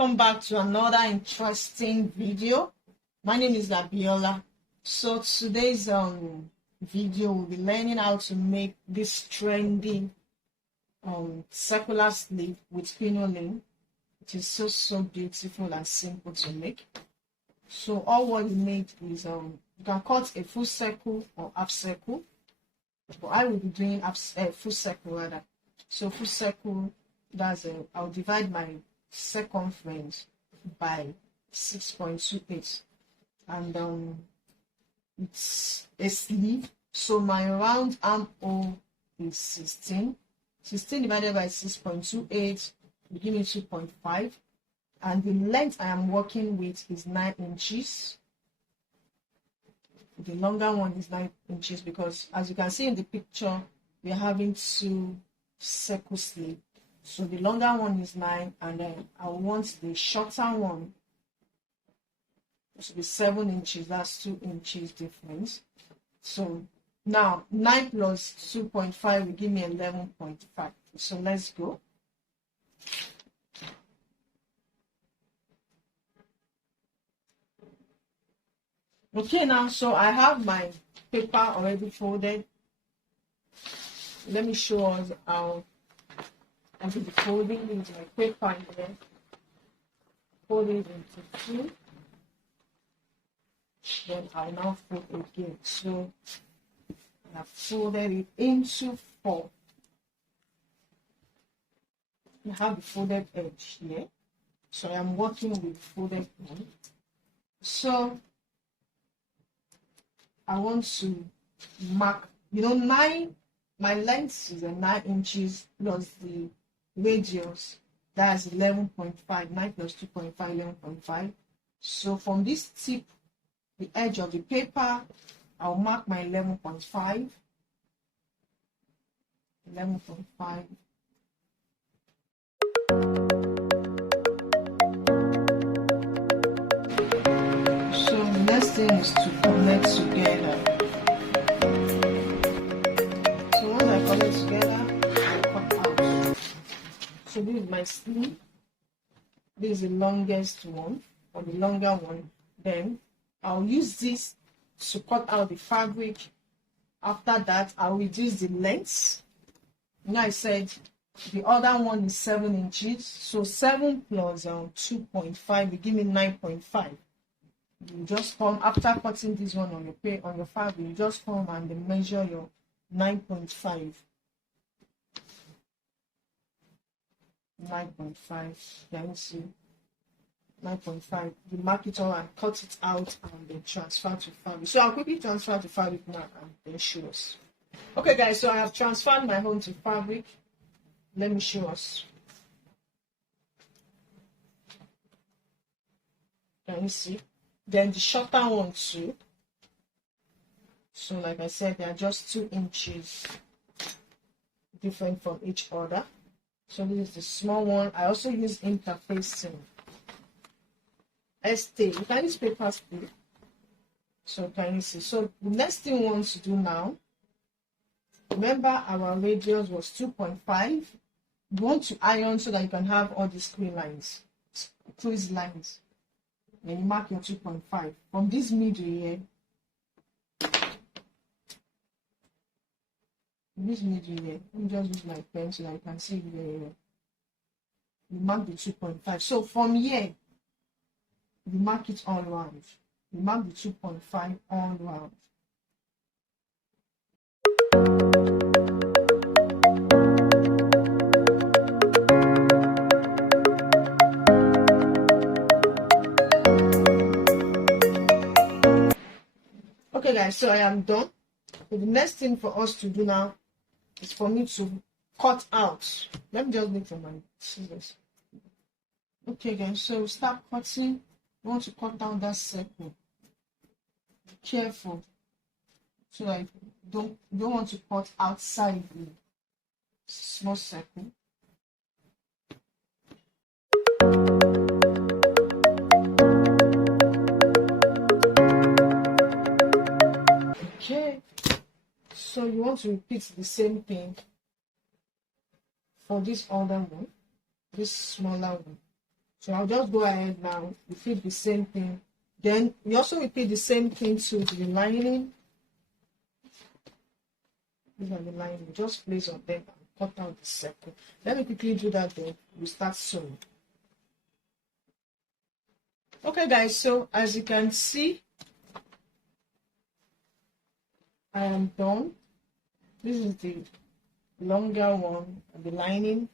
welcome back to another interesting video. My name is Abiola. So today's video we'll be learning how to make this trendy circular sleeve with pinioning. It is so beautiful and simple to make. So all what you need is you can cut a full circle or half circle, but I will be doing full circle rather. So full circle, that's I'll divide my circumference by 6.28, and it's a sleeve. So my round armhole is 16 divided by 6.28 will give me 2.5, and the length I am working with is 9 inches. The longer one is 9 inches because, as you can see in the picture, we're having two circle sleeve. So the longer one is 9, and then I want the shorter one to be 7 inches. That's 2 inches difference. So now 9 plus 2.5 will give me 11.5. So let's go. Okay, now so I have my paper already folded. Let me show us how I do the folding. Into my paper here, fold it into 2, then I now fold again. So I have folded it into 4. I have the folded edge here, so I am working with folded one. So I want to mark, 9. My length is 9 inches plus the radius, that's 11.5. 9 plus 2.5, 11.5. So from this tip, the edge of the paper, I'll mark my 11.5. 11.5. So the next thing is to connect together. So once I connect together, I'll cut out. So this is my sleeve. This is the longest one, or the longer one. Then I'll use this to cut out the fabric. After that, I'll reduce the length. Now I said the other one is 7 inches. So 7 plus 2.5 will give me 9.5. You just come after cutting this one on your fabric. You just come and then measure your 9.5. 9.5. Can you see? 9.5. You mark it all and cut it out and then transfer to fabric. So I'll quickly transfer to fabric now and then show us. Okay guys, so I have transferred my own to fabric. Let me show us. Can you see? Then the shorter one too. So like I said, they are just 2 inches different from each other. So this is the small one. I also use interfacing. You can use paper spray. So can you see? So the next thing we want to do now, remember our radius was 2.5. You want to iron so that you can have all these crease lines. Then you mark your 2.5 from this middle here. Let me just use my pen so that I can see it very well. You mark the 2.5. So from here, you mark it all around. You mark the 2.5 all around. Okay guys, so I am done. So the next thing for us to do now is for me to cut out. Let me just look for my scissors. Okay guys, so start cutting. You want to cut down that circle. Be careful so that you don't want to cut outside the small circle. Okay, so you want to repeat the same thing for this other one, this smaller one. So I'll just go ahead now, repeat the same thing. Then we also repeat the same thing to the lining. These are the lining. Just place on them and cut out the circle. Let me quickly do that, then we start sewing. Okay guys, so as you can see, I am done. This is the longer one, the lining.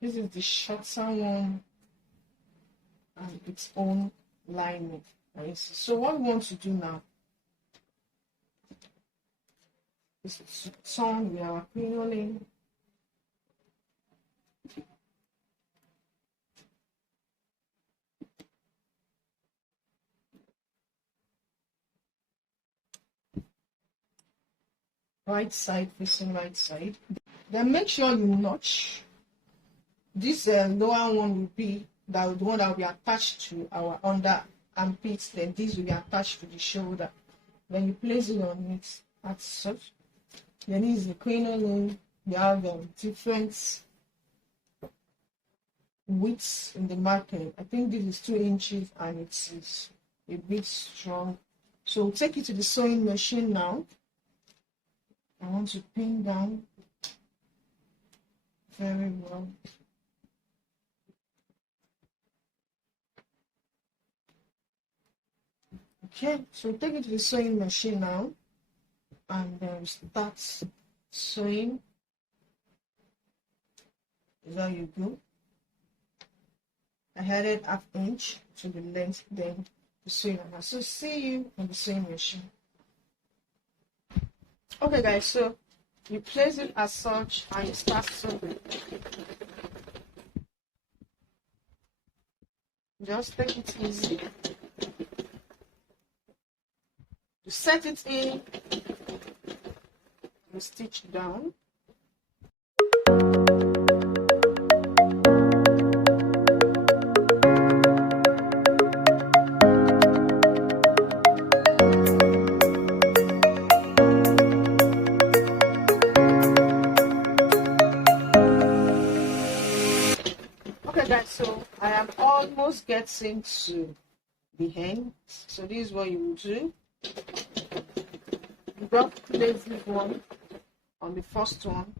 This is the shorter one and its own lining. So what we want to do now is to turn with our crinoline. Right side facing right side. Then make sure you notch. This lower one will be the one that will be attached to our under armpits. Then this will be attached to the shoulder. Then you place it on it as such. Then this is the crinoline. You have different widths in the market. I think this is 2 inches and it is a bit strong. So take it to the sewing machine now. I want to pin down very well. Okay, so take it to the sewing machine now and start sewing. There you go. I added 1/2 inch to the length, then the sewing. So see you on the sewing machine. Okay guys, so you place it as such and you start sewing. Just take it easy. You set it in, you stitch down. Okay guys, so I am almost getting to the end. So this is what you will do. You just place this one on the first one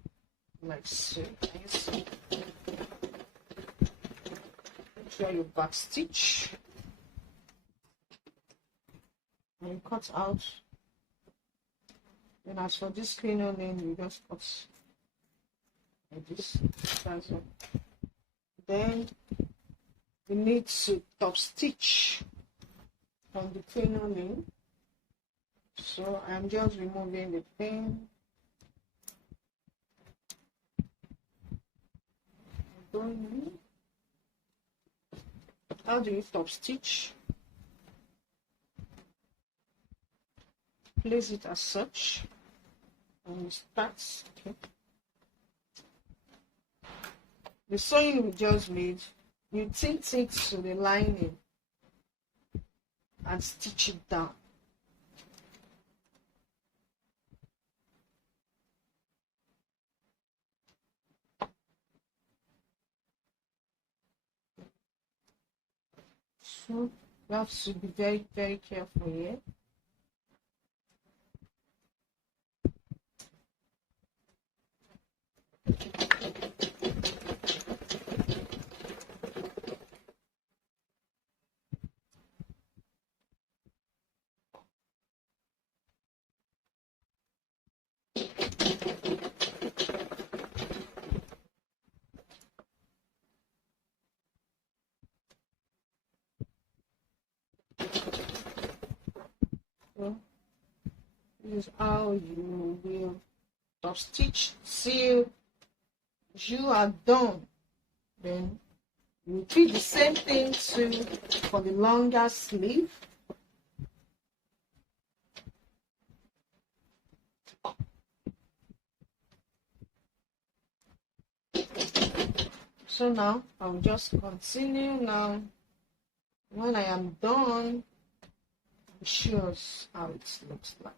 like so. Can you see? Make sure you back stitch and you cut out. And as for this crinoline, you just cut like this. That's all. Then we need to top stitch from the crinoline. So I'm just removing the pin. How do you top stitch? Place it as such and start. Okay. The sewing we just made, you tint it to the lining and stitch it down. So you have to be very, very careful here. So this is how you will top stitch till you are done. Then you repeat the same thing for the longer sleeve. So now I will just continue now. When I am done, it shows how it looks like.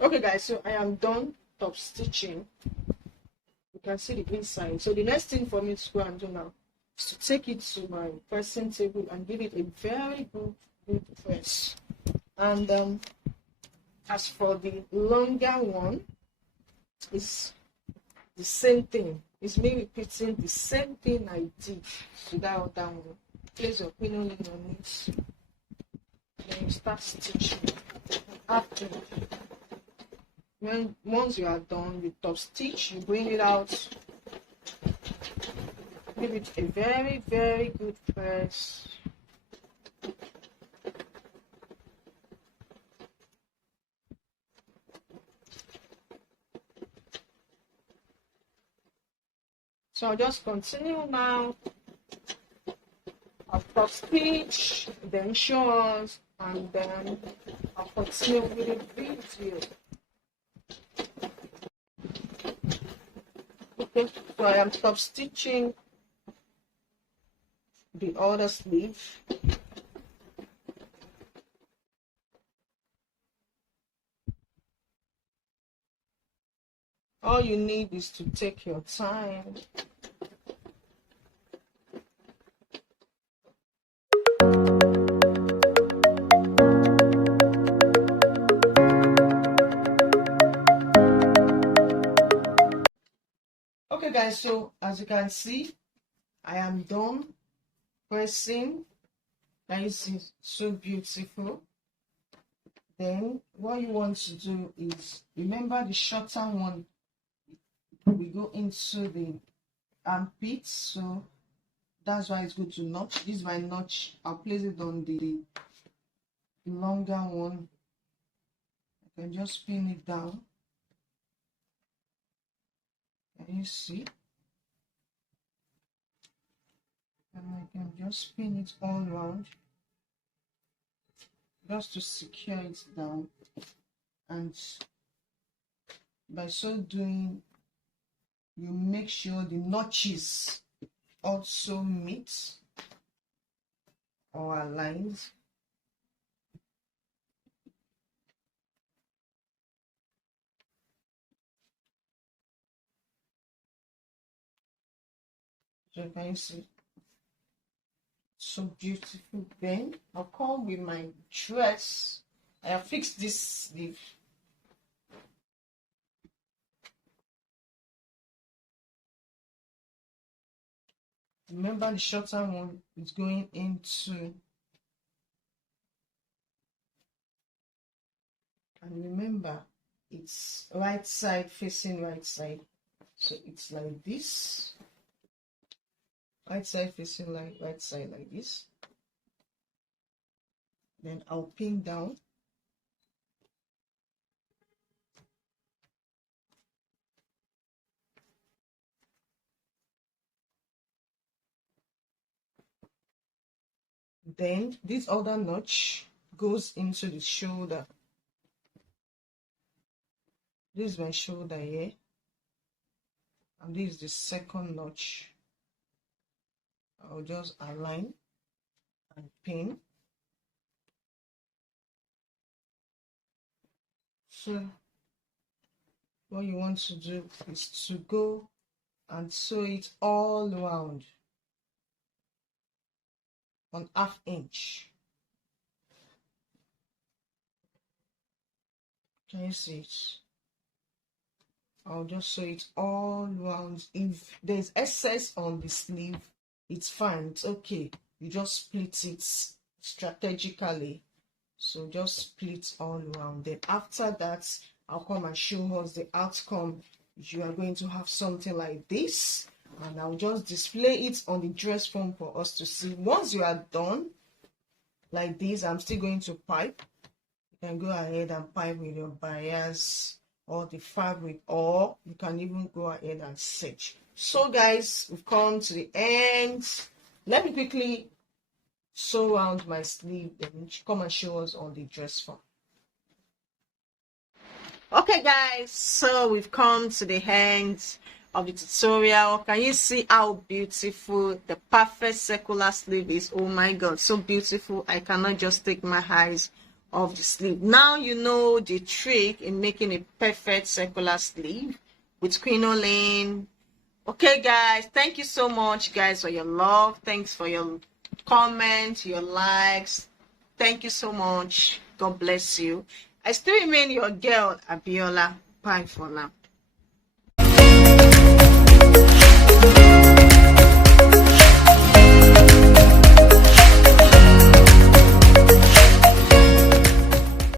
Okay guys, so I am done top stitching. can see the inside. So the next thing for me to go and do now is to take it to my pressing table and give it a very good press. And as for the longer one, it's the same thing. It's me repeating the same thing I did to that other one. Place your crinoline on it. Then you start stitching. After, once you are done, you top stitch, you bring it out. Give it a very good press. So I'll just continue now. I'll top stitch, then show us, and then I'll continue with the video. Okay, so I am top stitching the other sleeve. All you need is to take your time. Okay guys, so as you can see, I am done pressing. This is so beautiful. Then what you want to do is, remember the shorter one, we go into the armpit, so that's why it's good to notch. This is my notch. I'll place it on the longer one. I can just pin it down. Can you see? And I can just pin it all around just to secure it down, and by so doing you make sure the notches also meet or aligned. So can you see? So beautiful. Then I'll come with my dress. I have fixed this sleeve. Remember the shorter one is going into, and remember it's right side facing right side, so it's like this. Right side facing like right side like this. Then I'll pin down. Then this other notch goes into the shoulder. This is my shoulder here, and this is the second notch. I'll just align and pin. So what you want to do is to go and sew it all around on 1/2 inch. Can you see it? I'll just sew it all around. If there's excess on the sleeve, it's fine, it's okay. You just split it strategically. So just split all around. Then after that, I'll come and show us the outcome. You are going to have something like this, and I'll just display it on the dress form for us to see. Once you are done like this, I'm still going to pipe. You can go ahead and pipe with your bias or the fabric, or you can even go ahead and stitch. So guys, we've come to the end. Let me quickly sew around my sleeve, then come and show us on the dress form. Okay guys, so we've come to the end of the tutorial. Can you see how beautiful the perfect circular sleeve is? Oh my god, so beautiful. I cannot just take my eyes off the sleeve. Now you know the trick in making a perfect circular sleeve with crinoline, Okay, guys, thank you so much, guys, for your love. Thanks for your comments, your likes. Thank you so much. God bless you. I still remain your girl, Abiola. Bye for now.